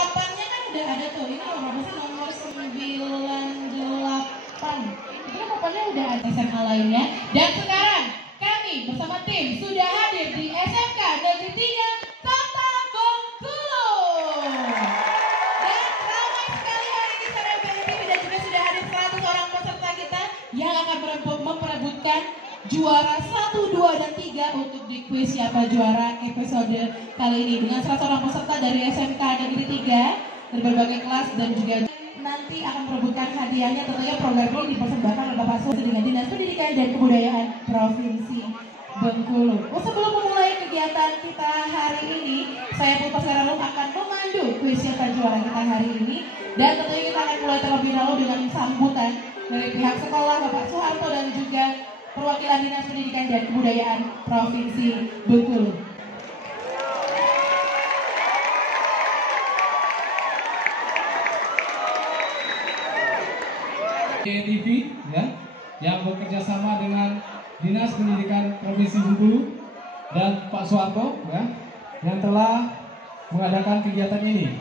papannya kan udah ada tuh. Ini nomor berapa sih? Nomor 98. Itu kan papannya udah ada SMA lainnya. Dan sekarang kami bersama tim sudah hadir di SMK Negeri 3 Kota Bengkulu. Dan ramai sekali hari ini secara BNPB dan juga sudah hadir 100 orang peserta kita yang akan memperebutkan juara 1, 2, dan 3 untuk di kuis siapa juara episode kali ini dengan 100 orang peserta dari SMK Negeri 3 dari berbagai kelas dan juga nanti akan merebutkan hadiahnya. Tentunya program ini dipersembahkan oleh Bapak Suri dengan Dinas Pendidikan dan Kebudayaan Provinsi Bengkulu. Sebelum memulai kegiatan kita hari ini, saya Putra Serarum akan memandu kuis siapa juara kita hari ini. Dan tentunya kita akan mulai terlebih dahulu dengan sambutan dari pihak sekolah Bapak Soeharto dan juga perwakilan Dinas Pendidikan dan Kebudayaan Provinsi Bengkulu. TV ya, yang bekerja sama dengan Dinas Pendidikan Provinsi Bengkulu dan Pak Soeharto ya, yang telah mengadakan kegiatan ini,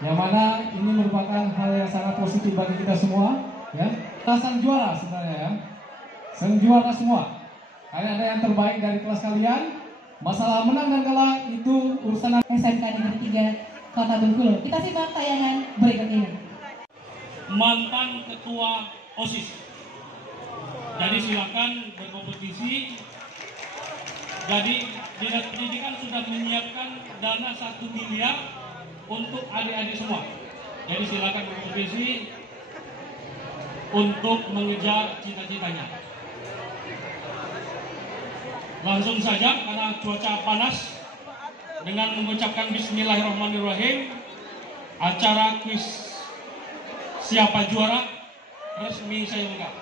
yang mana ini merupakan hal yang sangat positif bagi kita semua ya. Sang juara sebenarnya ya, sang juara semua. Ada yang terbaik dari kelas kalian. Masalah menang dan kalah itu urusan SMK Negeri 3 Kota Bengkulu. Kita simak tayangan berikut ini. Mantan ketua OSIS. Jadi silakan berkompetisi. Jadi Dinas Pendidikan sudah menyiapkan dana 1 miliar untuk adik-adik semua. Jadi silakan berkompetisi untuk mengejar cita-citanya. Langsung saja karena cuaca panas, dengan mengucapkan Bismillahirrahmanirrahim, acara kuis siapa juara resmi saya buka.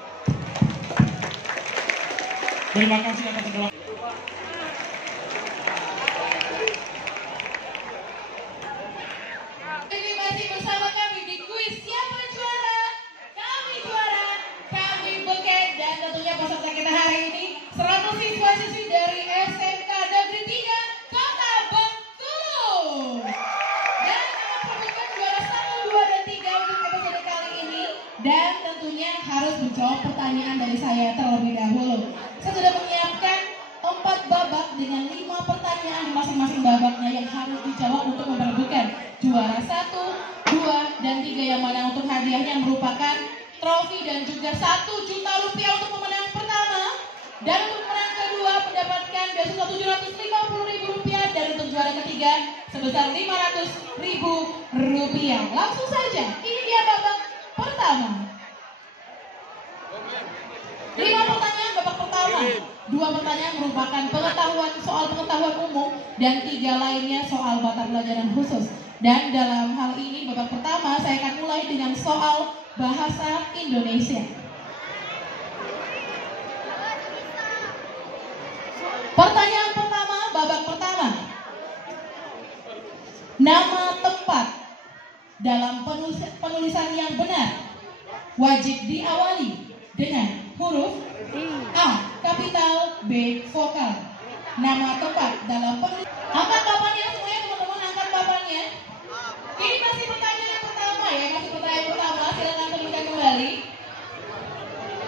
Terima kasih atas segala. Ini masih bersama kami di kuis siapa juara. Kami juara, kami beken, dan tentunya peserta kita hari ini 100 siswa-siswi dari SMK Negeri 3 Kota Bengkulu. Dan akan merebutkan juara 1, 2, dan 3 untuk episode kali ini. Dan tentunya harus menjawab pertanyaan dari saya terlebih dahulu. Saya sudah menyiapkan 4 babak dengan 5 pertanyaan di masing-masing babaknya yang harus dijawab untuk memperebutkan juara 1, 2, dan 3 yang mana untuk hadiahnya merupakan trofi dan juga 1 juta rupiah untuk pemenang pertama. Dan untuk pemenang kedua mendapatkan beasiswa Rp750.000 dan untuk juara ketiga sebesar Rp500.000. Langsung saja, ini dia babak pertama. 5 pertanyaan babak pertama. 2 pertanyaan merupakan soal pengetahuan umum dan 3 lainnya soal mata pelajaran khusus. Dan dalam hal ini babak pertama saya akan mulai dengan soal bahasa Indonesia. Pertanyaan pertama, babak pertama. Nama tempat dalam penulisan yang benar wajib diawali dengan huruf A kapital, B vokal. Nama tempat dalam penulisan. Angkat papannya semuanya teman-teman, angkat papannya. Ini masih pertanyaan yang pertama ya, masih pertanyaan pertama. Silakan teruskan kembali.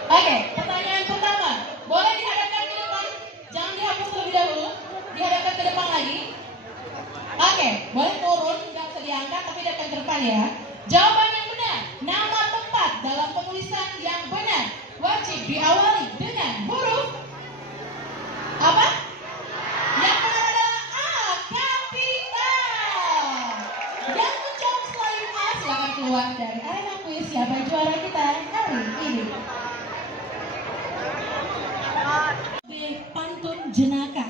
Oke, pertanyaan pertama. Boleh dihadapkan ke depan, jangan dihapus terlebih dahulu. Dihadapkan ke depan lagi. Oke, boleh turun, nggak usah diangkat, tapi dihadapkan ke depan ya. Jawaban yang benar, nama tempat dalam penulisan yang benar wajib diawali dengan huruf apa? Yang benar adalah A, kapital. Yang menjawab selain A, silakan keluar dari arena kuis siapa juara kita hari ini. Pantun jenaka.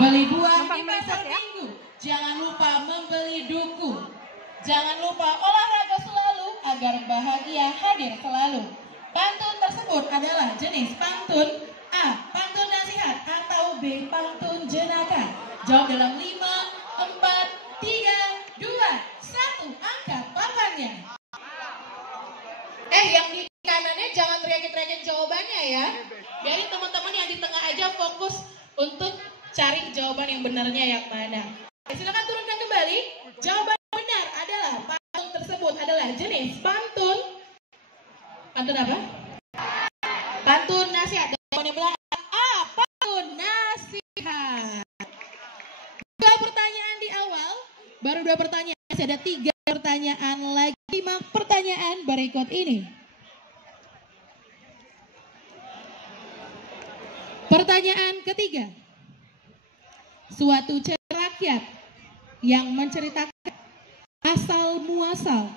Beli buah di pasar minggu. Jangan lupa membeli duku. Jangan lupa olahraga selalu agar bahagia hadir selalu. Pantun tersebut adalah jenis pantun A, pantun nasihat, atau B, pantun jenaka. Jawab dalam 5, 4, 3, 2, 1. Angkat papannya. Yang di kanannya jangan teriakin jawabannya ya. Biarin teman-teman yang di tengah aja fokus untuk cari jawaban yang benarnya yang mana. Silakan turunkan kembali. Jawaban benar ada adalah jenis pantun. Pantun apa? Pantun nasihat. Jawaban yang benar A. Pantun nasihat. Dua pertanyaan di awal, baru 2 pertanyaan. Masih ada 3 pertanyaan lagi. 5 pertanyaan berikut ini. Pertanyaan ketiga. Suatu cerita rakyat yang menceritakan asal muasal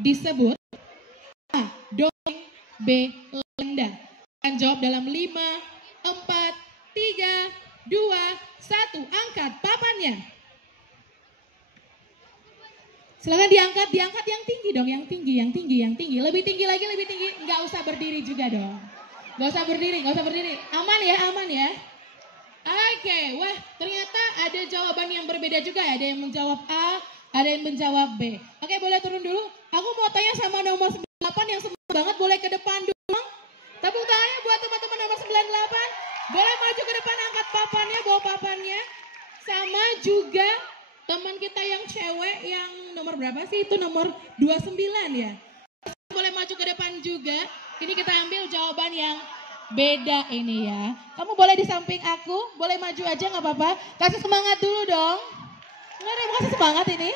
disebut A. Dongeng, B. Legenda. Akan jawab dalam 5, 4, 3, 2, 1. Angkat papannya. Silakan diangkat yang tinggi dong, yang tinggi. Lebih tinggi lagi, lebih tinggi. Nggak usah berdiri juga dong. Nggak usah berdiri. Aman ya. Oke, wah ternyata ada jawaban yang berbeda juga ya. Ada yang menjawab A, ada yang menjawab B. Oke, boleh turun dulu. Aku mau tanya sama nomor 98 yang semangat banget, boleh ke depan dulu. Tepuk tangannya buat teman-teman nomor 98. Boleh maju ke depan, angkat papannya, bawa papannya. Sama juga teman kita yang cewek yang nomor berapa sih? Itu nomor 29 ya. Boleh maju ke depan juga. Ini kita ambil jawaban yang beda ini ya. Kamu boleh di samping aku, boleh maju aja nggak apa-apa. Kasih semangat dulu dong. Nggak ada yang kasih semangat ini.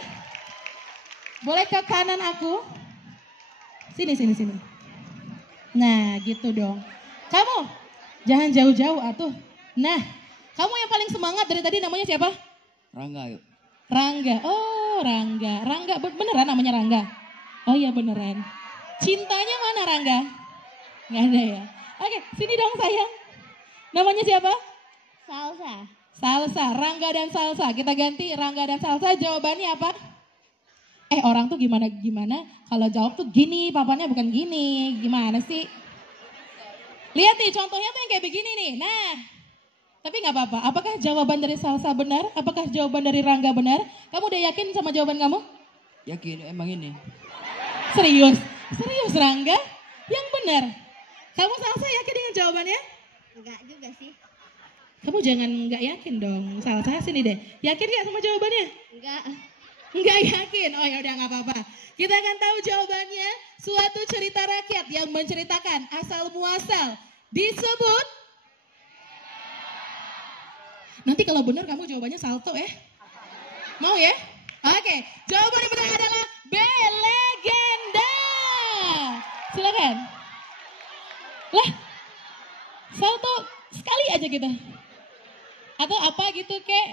Boleh ke kanan aku. Sini. Nah gitu dong. Kamu jangan jauh-jauh atuh. Nah, kamu yang paling semangat dari tadi namanya siapa? Rangga yuk. Rangga. Oh, Rangga. Rangga beneran namanya Rangga? Oh iya beneran. Cintanya mana Rangga? Nggak ada ya. Oke, sini dong sayang. Namanya siapa? Salsa. Rangga dan Salsa. Kita ganti Rangga dan Salsa. Jawabannya apa? Orang tuh gimana kalau jawab tuh gini, papannya bukan gini. Gimana sih? Lihat nih contohnya tuh yang kayak begini nih. Nah, tapi nggak apa-apa. Apakah jawaban dari Salsa benar? Apakah jawaban dari Rangga benar? Kamu udah yakin sama jawaban kamu? Yakin emang ini. Serius Rangga? Yang benar. Kamu Salsa yakin dengan jawabannya? Enggak juga sih. Kamu jangan nggak yakin dong. Salsa sini deh. Yakin nggak sama jawabannya? Nggak yakin. Oh ya udah nggak apa-apa. Kita akan tahu jawabannya. Suatu cerita rakyat yang menceritakan asal muasal disebut. Nanti kalau benar kamu jawabannya salto ya. Mau ya? Oke. Jawaban yang benar adalah B. Legenda. Silakan. Lah, salto sekali aja gitu. Atau apa gitu kek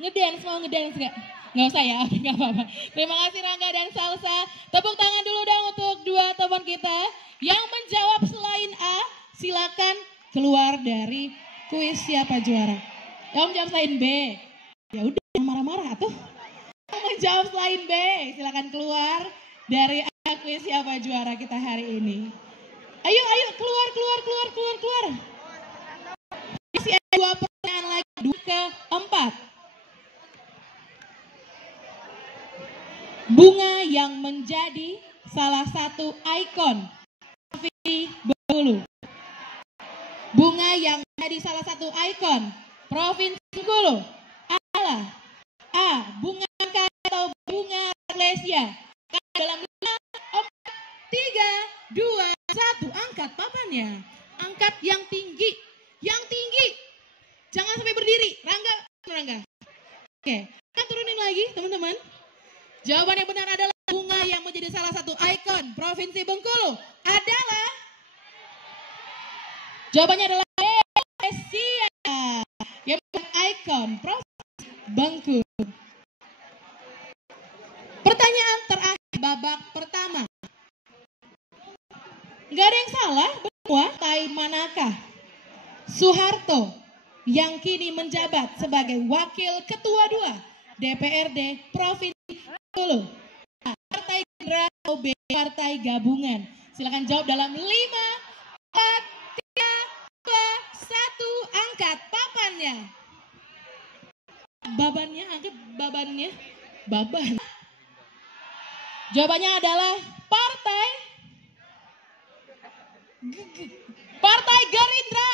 ngedance, mau ngedance gak? Nggak usah ya, nggak apa-apa. Terima kasih Rangga dan Salsa. Tepuk tangan dulu dong untuk 2 teman kita. Yang menjawab selain A, silakan keluar dari kuis siapa juara. Yang menjawab selain B, ya udah marah-marah tuh. Yang menjawab selain B, silakan keluar dari kuis siapa juara kita hari ini. Ayo keluar. Masih ada 2 pertanyaan lagi, 2 ke 4. Bunga yang menjadi salah satu ikon Provinsi Bengkulu. Bunga yang menjadi salah satu ikon Provinsi Bengkulu adalah A. Bunga nangka atau bunga arlesia. Dalam 5, 4, 3, 2, 1. Angkat papannya. Angkat yang tinggi. Jangan sampai berdiri. Rangga. Oke. Kita turunin lagi teman-teman. Jawaban yang benar adalah bunga yang menjadi salah satu ikon Provinsi Bengkulu adalah. Jawabannya adalah arlesia. Yang menjadi ikon Provinsi Bengkulu. Pertanyaan terakhir babak pertama. Gak ada yang salah, bahwa partai manakah Soeharto yang kini menjabat sebagai Wakil Ketua 2 DPRD Provinsi Bengkulu? Partai Gerindra atau B, Partai Gabungan? Silakan jawab dalam 5, 4, 3, 2, 1. Angkat papannya. Baban. Jawabannya adalah Partai Gerindra.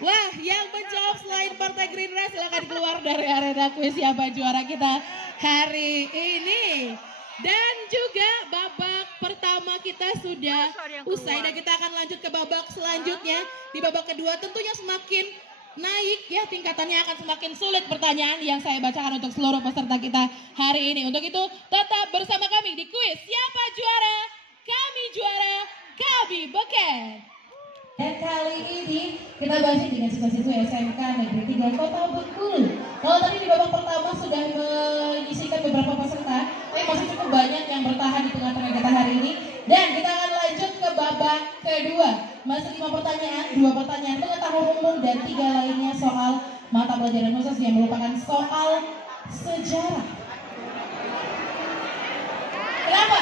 Wah, yang menjawab selain Partai Gerindra silakan keluar dari arena kuis siapa juara kita hari ini. Dan juga babak pertama kita sudah usai dan kita akan lanjut ke babak selanjutnya. Di babak kedua tentunya semakin naik ya, tingkatannya akan semakin sulit pertanyaan yang saya bacakan untuk seluruh peserta kita hari ini. Untuk itu tetap bersama kami di kuis Siapa Juara? Kami Juara, Kami Beken. Dan kali ini kita bahas dengan siswa-siswa SMK Negeri 3 Kota Bengkulu. Kalau tadi di babak pertama sudah menyisikan beberapa peserta, tapi masih cukup banyak yang bertahan di tengah-tengah kita hari ini. Dan kita akan lanjut ke babak kedua. Masih 5 pertanyaan, 2 pertanyaan pengetahuan umum dan 3 lainnya soal mata pelajaran khusus yang merupakan soal sejarah. Kenapa?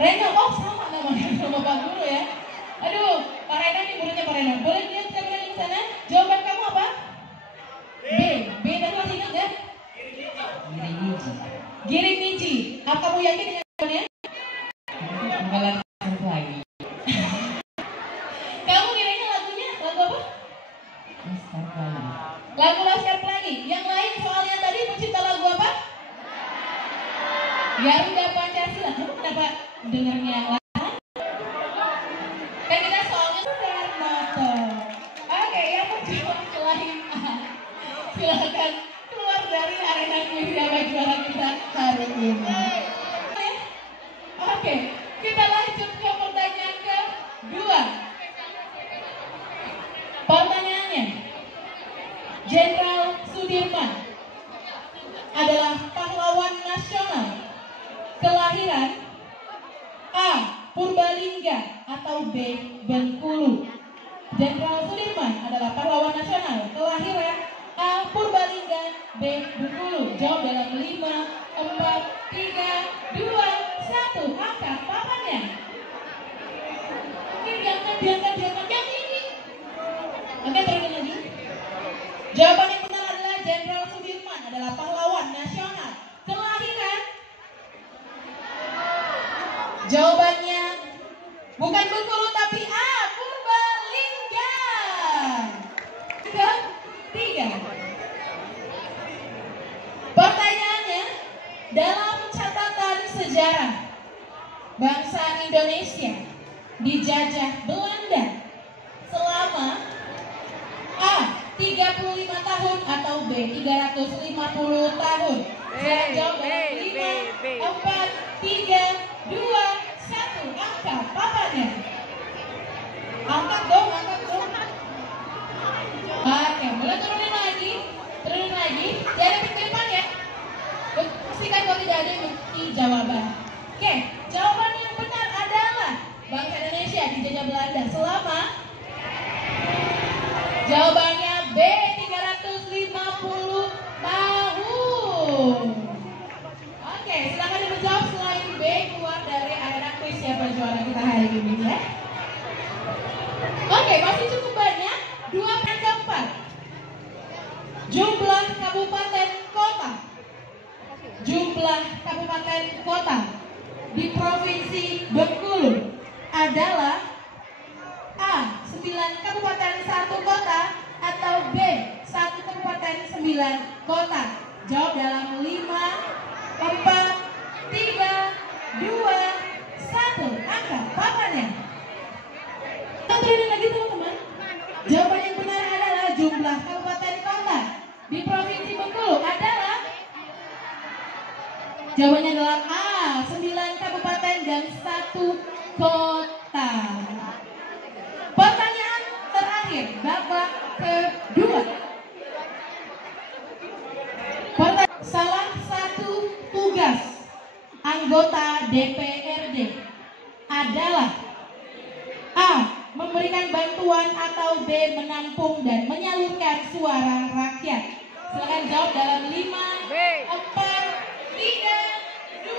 Reno, oh sama namanya sama Pak Guru ya. Aduh, Pak Reno nih gurunya Pak Reno. Boleh lihat kameranya di sana? Jawaban kamu apa? B dan kelas ingat kan? Giring Niji. Apa kamu yakin dengan jawabannya? Kamu kiranya lagunya lagu apa? Lagu Laskar Pelangi. Yang lain soalnya tadi pencipta lagu apa? Garuda Pancasila. Kamu kenapa dengarnya lagu? Kan kita soalnya Soekarno. Oke, yang menjawab selain A, silakan keluar dari arena kuis Siapa Juara kita hari ini. Oke, kita lanjut ke pertanyaan kedua. Pertanyaannya, Jenderal Sudirman adalah pahlawan nasional kelahiran A. Purbalingga atau B. Bengkulu. Jenderal Sudirman adalah pahlawan nasional kelahiran A. Purbalingga, B. Bengkulu. Jawab dalam 5, 4, 3, 2, 1. Angkat papannya. Oke, diangkat yang ini. Oke, terusin lagi. Jawaban yang benar adalah Jenderal Sudirman adalah pahlawan nasional kelahiran. Jawabannya bukan Bengkulu tapi A. Purbalingga. Ketiga. Pertanyaannya, dalam catatan sejarah bangsa Indonesia dijajah Belanda selama A. 35 tahun atau B. 350 tahun. Saya jawab dalam 5, 4, 3, 2, 1. Angkat papannya. Angkat dong. Oke, mulai turunin lagi. Jangan pikir-pikir ya. Pastikan kalau tidak ada yang mengikuti jawaban. Oke, jawaban yang benar adalah bangsa Indonesia dijajah Belanda selama. Jawabannya B. 350 tahun. Oke, silakan dijawab selain B keluar dari arena kuis Siapa Juara kita hari ini ya. Oke, masih cukup banyak. 2 dan keempat. Jumlah kabupaten kota. Jumlah kabupaten kota di Provinsi Bengkulu adalah A. 9 kabupaten 1 kota atau B. 1 kabupaten 9 kota. Jawab dalam 5, 4, 3, 2, 1. Angkat papannya. Kita turunin lagi teman-teman. Jawaban yang benar adalah jumlah kabupaten kota di Provinsi Bengkulu adalah. Jawabannya adalah A. 9 kabupaten dan 1 kota. Pertanyaan terakhir, babak kedua. Salah satu tugas anggota DPRD adalah A. Memberikan bantuan atau B. Menampung dan menyalurkan suara rakyat. Silakan jawab dalam 5, 4, 3, 2,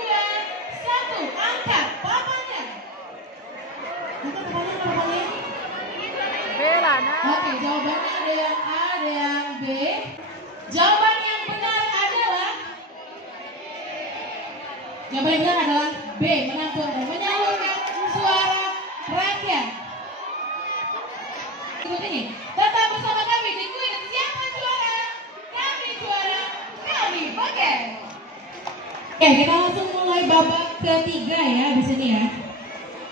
1. Angkat papannya. Oke, jawabannya ada yang A, ada yang B. Jawaban yang benar adalah B. Menampung dan menyalurkan suara rakyat. Ini tetap bersama kami di kuis Siapa Juara? Kami Juara, Kami Beken. Oke, kita langsung mulai babak ketiga ya di sini ya.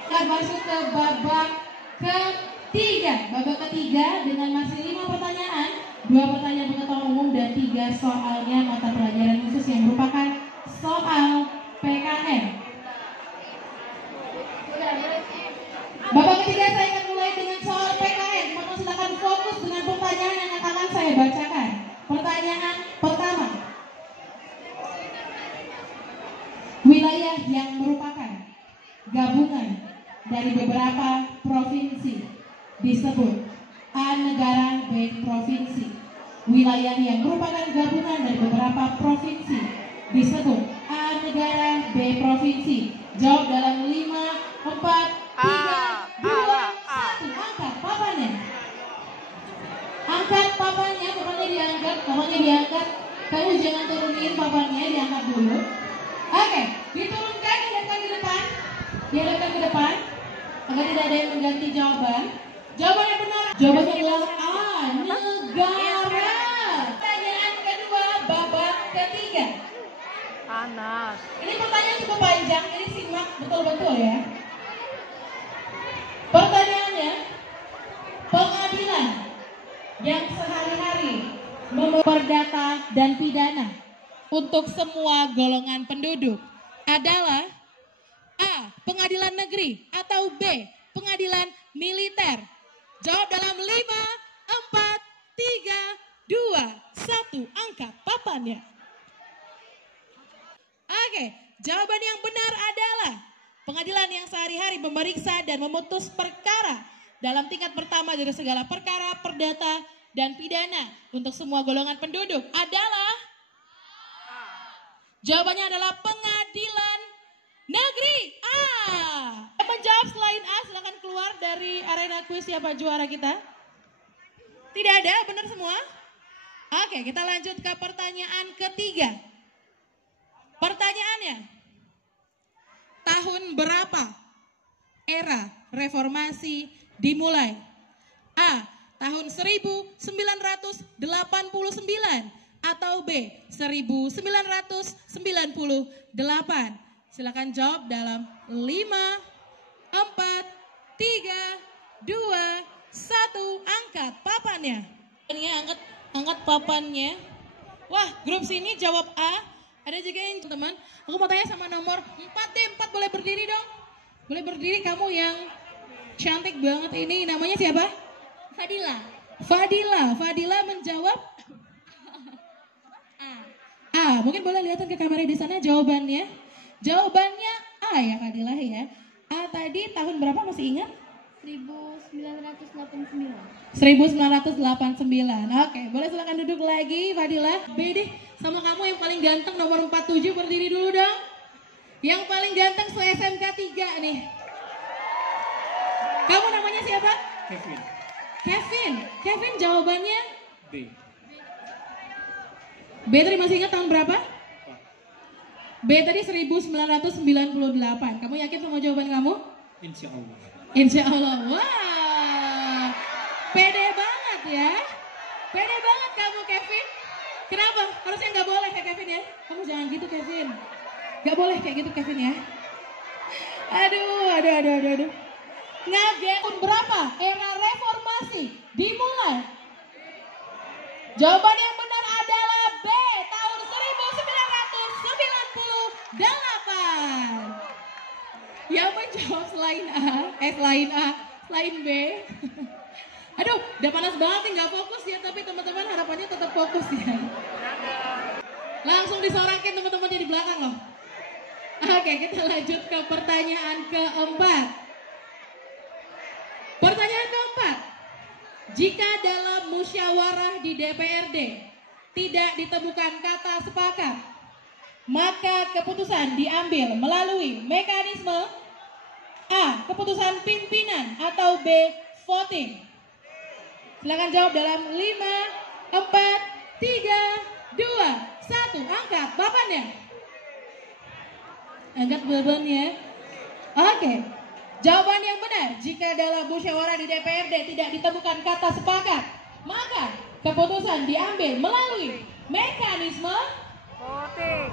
Kita masuk ke babak ketiga. Babak ketiga dengan masih 5 pertanyaan, 2 pertanyaan pengetahuan umum dan 3 soalnya mata pelajaran khusus yang merupakan soal PKN. Babak ketiga saya akan mulai dengan soal PKN. Maka silakan fokus dengan pertanyaan yang akan saya bacakan. Pertanyaan pertama. Wilayah yang merupakan gabungan dari beberapa provinsi disebut A. Negara, B. Provinsi. Wilayah yang merupakan gabungan dari beberapa provinsi disebut A. Negara, B. Provinsi. Jawab dalam 5, 4, 3, 2, 1. Angkat papannya. Angkat papannya, papannya diangkat, papannya diangkat. Kamu jangan turunin papannya, diangkat dulu. Oke, diturunkan, dihadapkan ke depan. Dihadapkan ke depan agar tidak ada yang mengganti jawaban. Jawaban yang benar, jawabannya adalah A. Negara. Pertanyaan kedua, babak ketiga. Panas. Ini pertanyaan cukup panjang, ini simak betul-betul ya. Pertanyaannya, pengadilan yang sehari-hari memperdata dan pidana untuk semua golongan penduduk adalah A. Pengadilan negeri atau B. Pengadilan militer. Jawab dalam 5, 4, 3, 2, 1. Angkat papannya. Oke, jawaban yang benar adalah pengadilan yang sehari-hari memeriksa dan memutus perkara dalam tingkat pertama dari segala perkara, perdata, dan pidana untuk semua golongan penduduk adalah jawabannya adalah pengadilan negeri A. Yang menjawab selain A, silakan keluar dari arena kuis. Siapa juara kita? Tidak ada, benar semua? Oke, kita lanjut ke pertanyaan ketiga. Pertanyaannya, tahun berapa era reformasi dimulai? A. Tahun 1989 atau B. 1998. Silakan jawab dalam 5, 4, 3, 2, 1. Angkat papannya. Angkat papannya. Wah, grup sini jawab A. Ada juga yang teman, aku mau tanya sama nomor 4 deh, 4 boleh berdiri dong? Boleh berdiri kamu yang cantik banget ini, namanya siapa? Fadila. Fadila menjawab A. Mungkin boleh lihatin ke kamera di sana jawabannya. Jawabannya A ya Fadila ya. A tadi tahun berapa masih ingat? 1989. 1989. Oke, boleh silakan duduk lagi Fadila. B deh, sama kamu yang paling ganteng nomor 47 berdiri dulu dong. Yang paling ganteng se-SMK 3 nih. Kamu namanya siapa? Kevin jawabannya B. B tadi masih ingat tahun berapa? B tadi 1998. Kamu yakin sama jawaban kamu? Insya Allah. Insya Allah. Wah, pede banget ya. Pede banget kamu Kevin. Kenapa? Harusnya nggak boleh kayak Kevin ya. Kamu jangan gitu Kevin. Nggak boleh kayak gitu Kevin ya. Aduh. Ngaget. Tahun berapa era reformasi dimulai? Jawaban yang benar adalah B. Tahun 1998. Yang menjawab selain B. Aduh, udah panas banget nih, nggak fokus ya, tapi teman-teman harapannya tetap fokus ya. Langsung disorakin teman-temannya di belakang loh. Oke, kita lanjut ke pertanyaan keempat. Pertanyaan keempat. Jika dalam musyawarah di DPRD tidak ditemukan kata sepakat, maka keputusan diambil melalui mekanisme A. Keputusan pimpinan atau B. Voting. Silakan jawab dalam 5, 4, 3, 2, 1. Angkat papannya. Angkat bebannya. Oke. Jawaban yang benar, jika dalam musyawarah di DPRD tidak ditemukan kata sepakat, maka keputusan diambil melalui mekanisme Voting.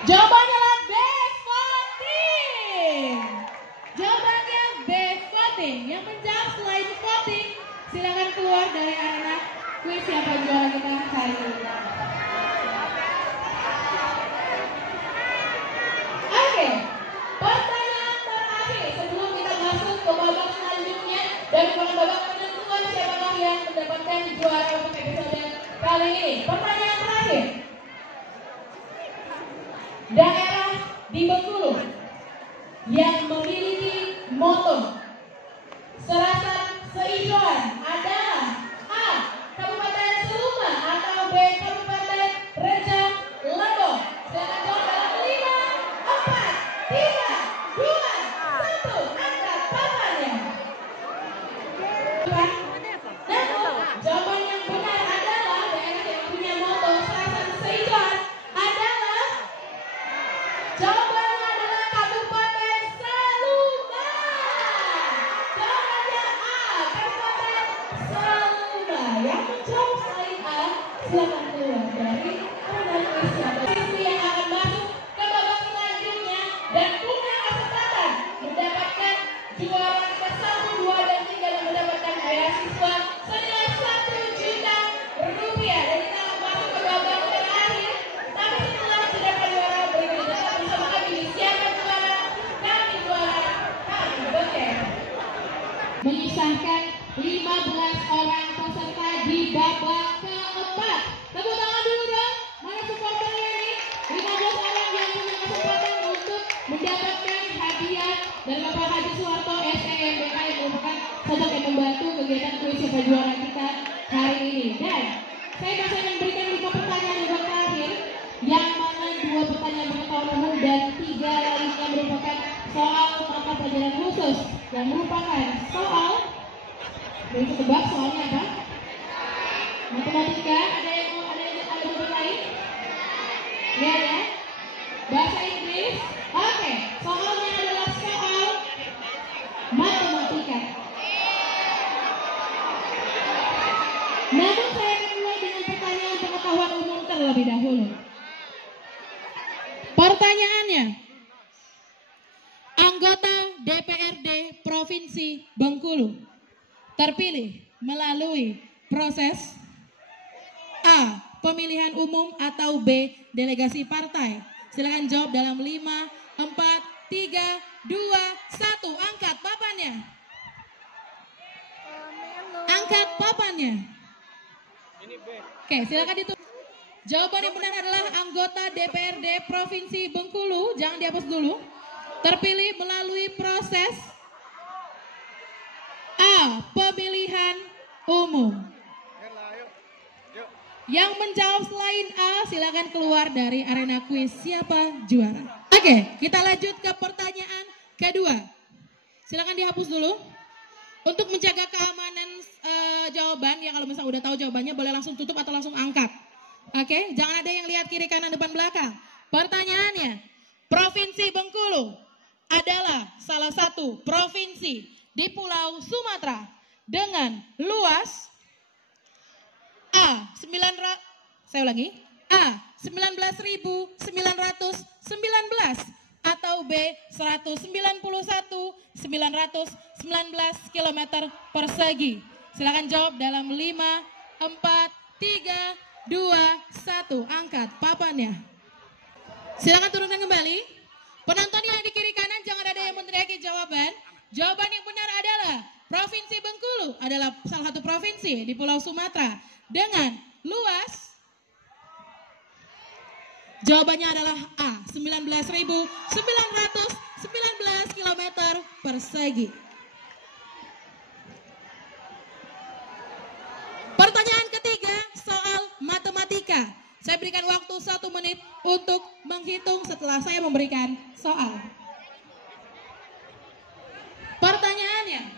Jawabannya adalah best voting. Jawabannya best voting. Yang menjawab selain voting, silakan keluar dari arena kuis siapa juara kita hari ini. Oke, pertanyaan terakhir sebelum kita masuk ke babak selanjutnya dan babak penentuan siapakah yang mendapatkan juara untuk episode kali ini. Pertanyaan terakhir. Daerah di Bengkulu yang memiliki moto Serasan Seijoan adalah A. Kabupaten Seluma atau B. Kabupaten Rejang Lebong. Silakan jawab dalam 5, 4, 3, 2, 1. Angkat papannya. Jawaban yang benar adalah daerah yang punya moto Serasan Seijoan adalah jawabannya adalah Kabupaten Seluma. Jawabannya A, Kabupaten Seluma. Yang menjawab selain A, silakan keluar dari arena kuis yang akan masuk ke babak selanjutnya dan punya kesempatan mendapatkan juara ke-1, 2, dan 3 dan mendapatkan beasiswa senilai Rp1 juta. Dan kita akan masuk ke babak terakhir. Tapi setelah jeda pariwara berikut tetap bersama kami di Siapa Juara, Kami Juara, Kami Beken. Menyisahkan 15 orang peserta di babak keempat. Tepuk tangan dulu dong. Mana supporternya ini? 15 orang yang punya kesempatan untuk mendapatkan hadiah dari Bapak Haji Suharto STMBK yang merupakan sosok yang membantu kegiatan kuis Siapa Juara kita hari ini. Dan saya masih akan berikan 5 pertanyaan di babak terakhir, yang mana 2 pertanyaan pengetahuan umum dan 3 lainnya merupakan soal mata pelajaran khusus yang merupakan soal, bisa tebak soalnya apa? Matematika. Ada yang lain? Ya ya. Bahasa Inggris. Oke, soalnya adalah soal matematika. Namun saya akan mulai dengan pertanyaan pengetahuan umum terlebih dahulu. Pertanyaannya, anggota DPRD Provinsi Bengkulu terpilih melalui proses A. Pemilihan umum atau B. Delegasi partai. Silakan jawab dalam 5, 4, 3, 2, 1. Angkat papannya. Angkat papannya. Oke, silakan ditulis. Jawaban yang benar adalah anggota DPRD Provinsi Bengkulu, jangan dihapus dulu, terpilih melalui proses A. Pemilihan umum. Yang menjawab selain A, silakan keluar dari arena kuis Siapa Juara. Oke, kita lanjut ke pertanyaan kedua. Silakan dihapus dulu. Untuk menjaga keamanan jawaban, ya kalau misalnya udah tahu jawabannya boleh langsung tutup atau langsung angkat. Oke, jangan ada yang lihat kiri kanan depan belakang. Pertanyaannya, Provinsi Bengkulu adalah salah satu provinsi di Pulau Sumatera dengan luas A 19.919 atau B 191.919 km persegi. Silakan jawab dalam 5, 4, 3, 2, 1. Angkat papannya. Silakan turunkan kembali. Penonton yang di kiri kanan jangan ada yang meneriaki jawaban. Jawaban yang benar adalah Provinsi Bengkulu adalah salah satu provinsi di Pulau Sumatera dengan luas, jawabannya adalah A 19.919 km persegi. Pertanyaan ketiga soal matematika. Saya berikan waktu 1 menit untuk menghitung setelah saya memberikan soal. Pertanyaannya,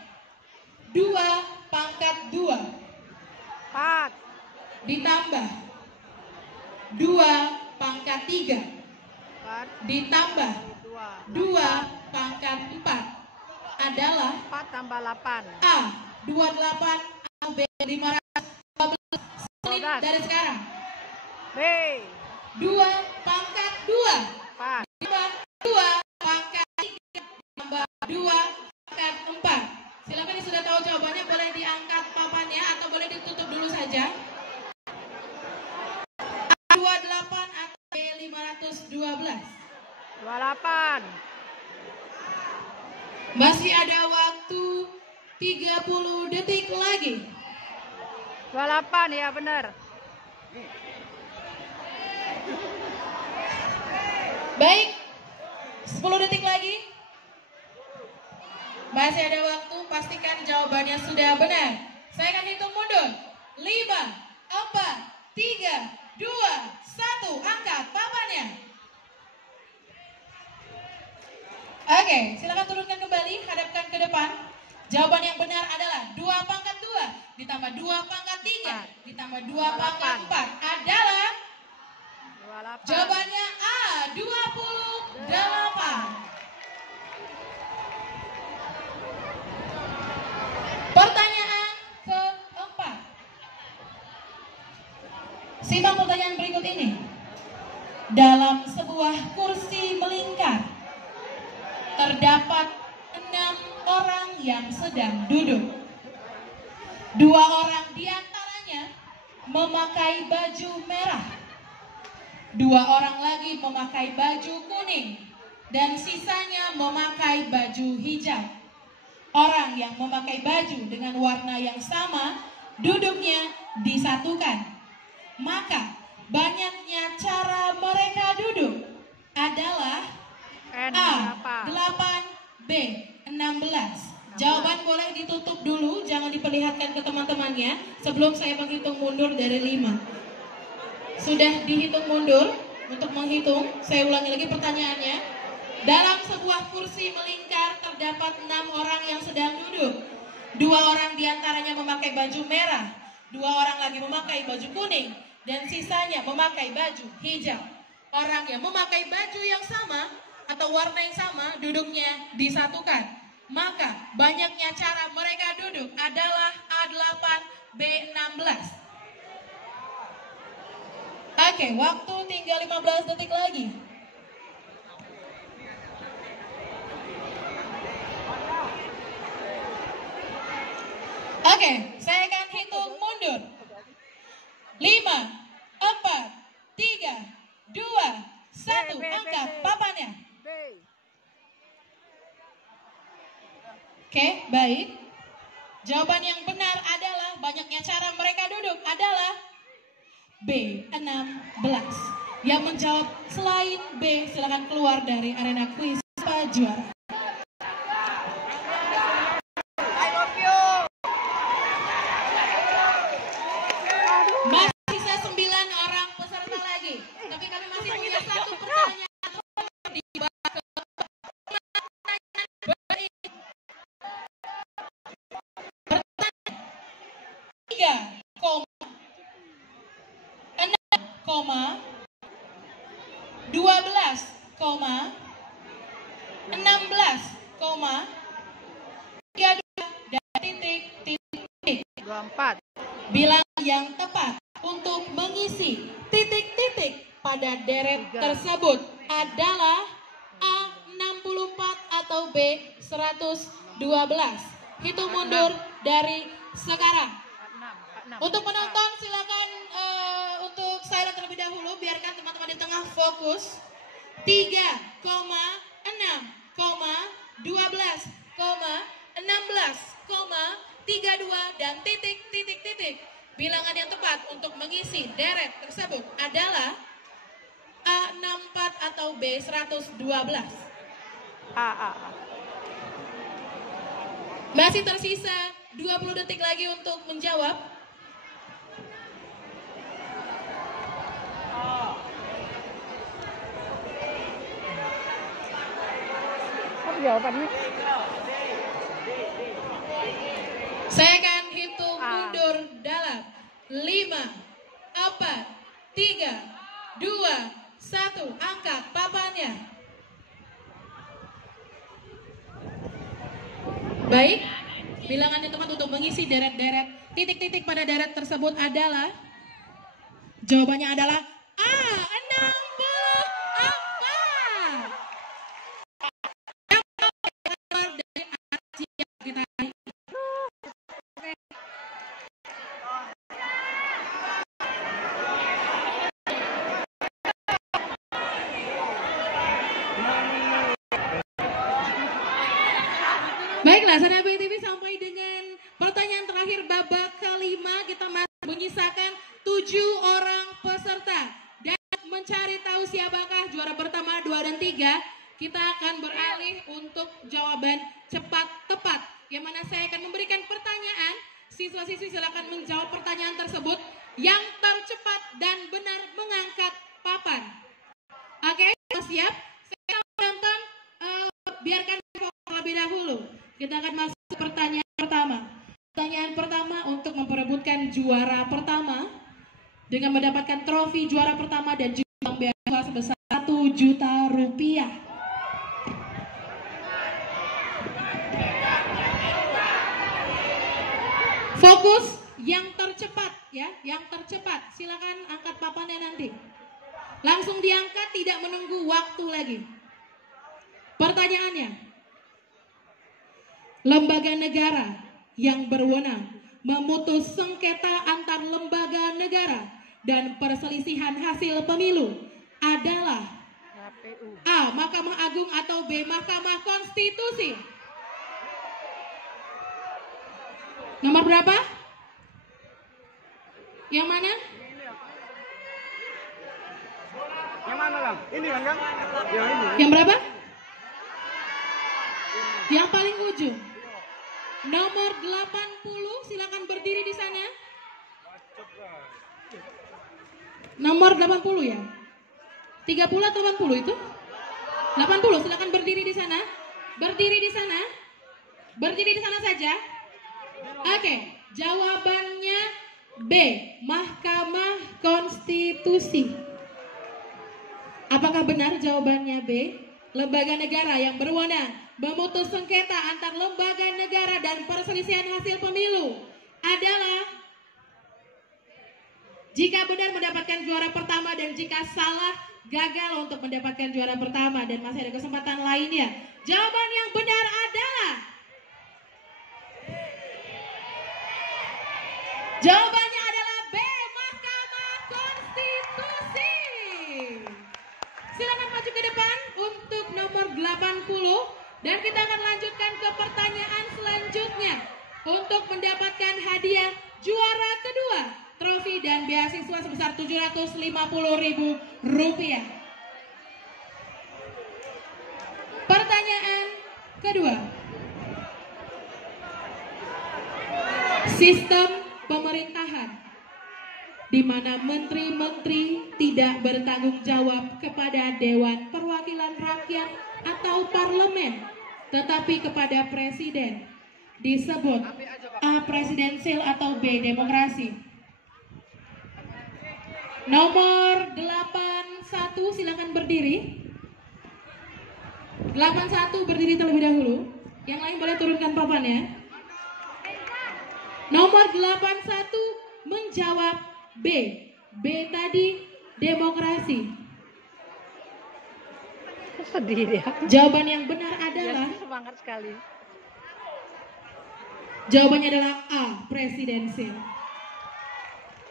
2 pangkat 2 4 ditambah 2 pangkat 3 ditambah 2 pangkat 4 adalah 4 tambah 8. A 28 atau B 512 menit dari sekarang. B 2 pangkat 2 A28 atau B512? 28. Masih ada waktu 30 detik lagi. 28 ya benar. Baik, 10 detik lagi. Masih ada waktu, pastikan jawabannya sudah benar. Saya akan hitung mundur. 5, 4, 3, 2, 1. Angkat papannya. Oke, silakan turunkan kembali, hadapkan ke depan. Jawaban yang benar adalah 2 pangkat 2 ditambah 2 pangkat 3 ditambah 2 pangkat 4 adalah 28. jawabannya A, 28. Pertanyaan keempat. Simak pertanyaan berikut ini. Dalam sebuah kursi melingkar, terdapat 6 orang yang sedang duduk. 2 orang diantaranya memakai baju merah. 2 orang lagi memakai baju kuning. Dan sisanya memakai baju hijau. Orang yang memakai baju dengan warna yang sama duduknya disatukan. Maka banyaknya cara mereka duduk adalah A, 8, B, 16. Jawaban boleh ditutup dulu, jangan diperlihatkan ke teman-temannya sebelum saya menghitung mundur dari 5. Sudah dihitung mundur untuk menghitung, saya ulangi lagi pertanyaannya. Dalam sebuah kursi melingkar terdapat 6 orang yang sedang duduk. 2 orang diantaranya memakai baju merah, 2 orang lagi memakai baju kuning, dan sisanya memakai baju hijau. Orang yang memakai baju yang sama atau warna yang sama duduknya disatukan. Maka banyaknya cara mereka duduk adalah A8, B16. Oke, waktu tinggal 15 detik lagi. Oke, saya akan hitung mundur. 5, 4, 3, 2, 1. Angkat papannya. Oke, baik. Jawaban yang benar adalah banyaknya cara mereka duduk adalah B16. Yang menjawab selain B, silakan keluar dari arena kuis Pak Juara. Masih sisa 9 orang peserta lagi, tapi kami masih punya 1 pertanyaan di bawah koma 12, 16, 32 dan titik. 24. Bilangan yang tepat untuk mengisi titik-titik pada deret tersebut adalah A64 atau B112. Hitung mundur dari sekarang. Untuk penonton silakan untuk silent terlebih dahulu, biarkan teman-teman di tengah fokus. 3, 6, 12, 16, 32 dan titik. Bilangan yang tepat untuk mengisi deret tersebut adalah A64 atau B112. Masih tersisa 20 detik lagi untuk menjawab. Jawabannya Saya akan hitung mundur dalam 5, 4, 3, 2, 1. Angkat papannya. Baik, bilangan yang tepat untuk mengisi deret-deret titik-titik pada deret tersebut adalah, jawabannya adalah A64. Baiklah, saudara BTV, sampai dengan pertanyaan terakhir babak kelima, kita masih menyisakan 7 orang peserta. Dan mencari tahu siapakah juara pertama, 2, dan 3, kita akan beralih untuk jawaban cepat tepat. Yang mana saya akan memberikan pertanyaan, siswa-siswi silakan menjawab pertanyaan tersebut yang tercepat dan benar mengangkat papan. Oke, siap? Saya menonton, biarkan terlebih dahulu. Kita akan masuk ke pertanyaan pertama. Pertanyaan pertama untuk memperebutkan juara pertama dengan mendapatkan trofi juara pertama dan juga uang beasiswa sebesar 1 juta rupiah. Fokus yang tercepat ya, yang tercepat. Silakan angkat papannya nanti. Langsung diangkat, tidak menunggu waktu lagi. Pertanyaannya. Lembaga negara yang berwenang memutus sengketa antar lembaga negara dan perselisihan hasil pemilu adalah A. Mahkamah Agung atau B. Mahkamah Konstitusi. Nomor berapa? Yang mana? Yang mana, Bang? Ini kan, Kang? Yang ini. Yang berapa? Yang paling ujung. Nomor 80, silakan berdiri di sana. Nomor 80 ya? 30 atau 80 itu? 80, silakan berdiri di sana. Berdiri di sana. Berdiri di sana saja. Oke, jawabannya B. Mahkamah Konstitusi. Apakah benar jawabannya B? Lembaga negara yang berwenang memutus sengketa antar lembaga negara dan perselisihan hasil pemilu adalah, jika benar mendapatkan juara pertama, dan jika salah gagal untuk mendapatkan juara pertama dan masih ada kesempatan lainnya. Jawaban yang benar adalah, jawabannya adalah B. Mahkamah Konstitusi. Silakan maju ke depan untuk nomor 80. Dan kita akan lanjutkan ke pertanyaan selanjutnya untuk mendapatkan hadiah juara kedua, trofi dan beasiswa sebesar Rp750.000. Pertanyaan kedua. Sistem pemerintahan di mana menteri-menteri tidak bertanggung jawab kepada Dewan Perwakilan Rakyat atau parlemen, tetapi kepada presiden, disebut A. Presidensil atau B. Demokrasi. Nomor 81, silakan berdiri. 81 berdiri terlebih dahulu. Yang lain boleh turunkan papannya. Nomor 81 menjawab B. B tadi demokrasi. Sedih dia. Jawaban yang benar adalah, Semangat sekali. jawabannya adalah A. Presidensil.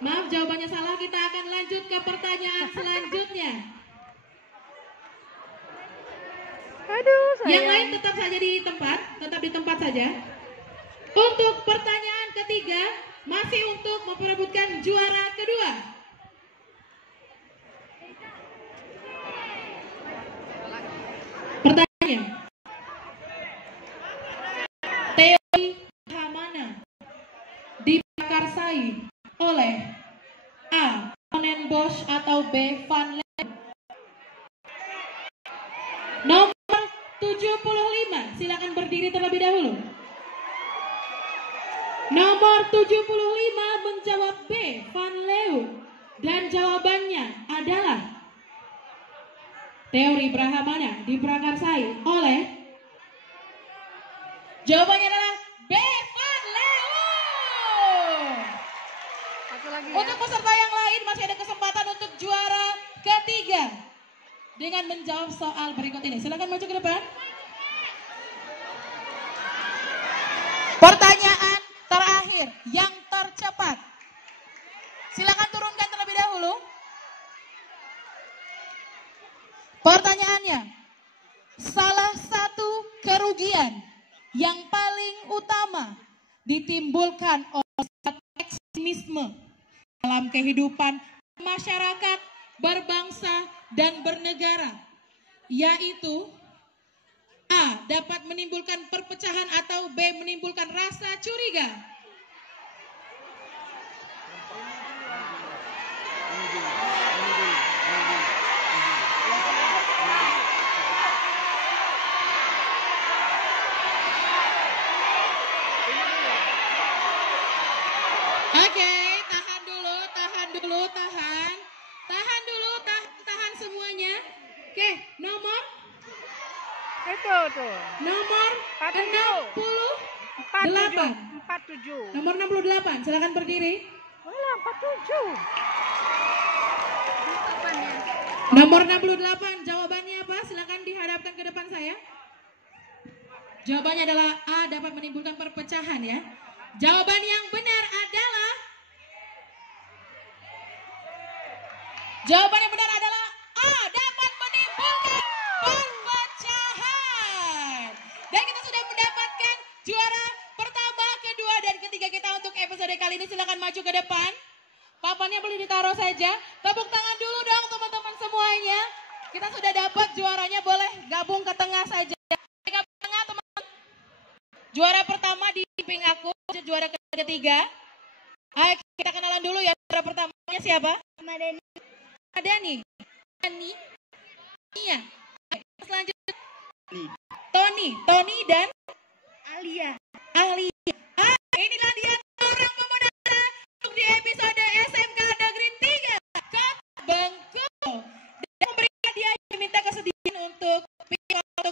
Maaf, jawabannya salah. Kita akan lanjut ke pertanyaan selanjutnya. Aduh, sayang. Yang lain tetap saja di tempat, tetap di tempat saja. Untuk pertanyaan ketiga, masih untuk memperebutkan juara kedua. Pertanyaan. Teori mana diprakarsai oleh A. Van Bosch atau B. Van Leeuwen? Nomor 75, silakan berdiri terlebih dahulu. Nomor 75 menjawab B. Van Leeuwen. Dan jawabannya adalah teori Brahmana diprakarsai oleh, jawabannya adalah B. Van Leeuwen. Satu lagi ya. Untuk peserta yang lain masih ada kesempatan untuk juara ketiga dengan menjawab soal berikut ini. Silakan maju ke depan. Pertanyaan terakhir yang tercepat. Silakan turunkan terlebih dahulu. Pertanyaannya, salah satu kerugian yang paling utama ditimbulkan oleh ekstremisme dalam kehidupan masyarakat, berbangsa, dan bernegara, yaitu A. Dapat menimbulkan perpecahan atau B. Menimbulkan rasa curiga. Oke, tahan dulu, tahan semuanya. Oke, nomor Itu tuh. nomor 68. 47. Nomor 68, silakan berdiri. Malah 47. Nomor 68, jawabannya apa? Silakan dihadapkan ke depan saya. Jawabannya adalah A, dapat menimbulkan perpecahan ya. Jawaban yang benar adalah A, dapat menimbulkan perpecahan. Dan kita sudah mendapatkan juara pertama, kedua, dan ketiga kita untuk episode kali ini. Silakan maju ke depan. Papannya boleh ditaruh saja. Tepuk tangan dulu dong teman-teman semuanya. Kita sudah dapat juaranya, boleh gabung ke tengah saja. Gabung ke tengah teman-teman. Juara pertama di samping aku, juara ketiga. Ayo kita kenalan dulu ya. Juara pertamanya siapa? Dani. Iya. Selanjutnya Tony dan Alia. Inilah dia orang pemenang untuk di episode SMK Negeri 3 Kota Bengkulu. Dan memberikan dia minta kesediaan untuk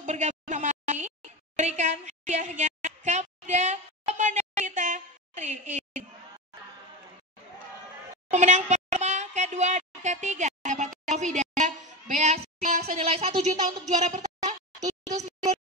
bergabung sama kami, berikan hadiahnya kepada pemenang kita hari ini. Pemenang pertama, kedua, dan ketiga dapat trofi dan beasiswa senilai 1 juta untuk juara pertama, 750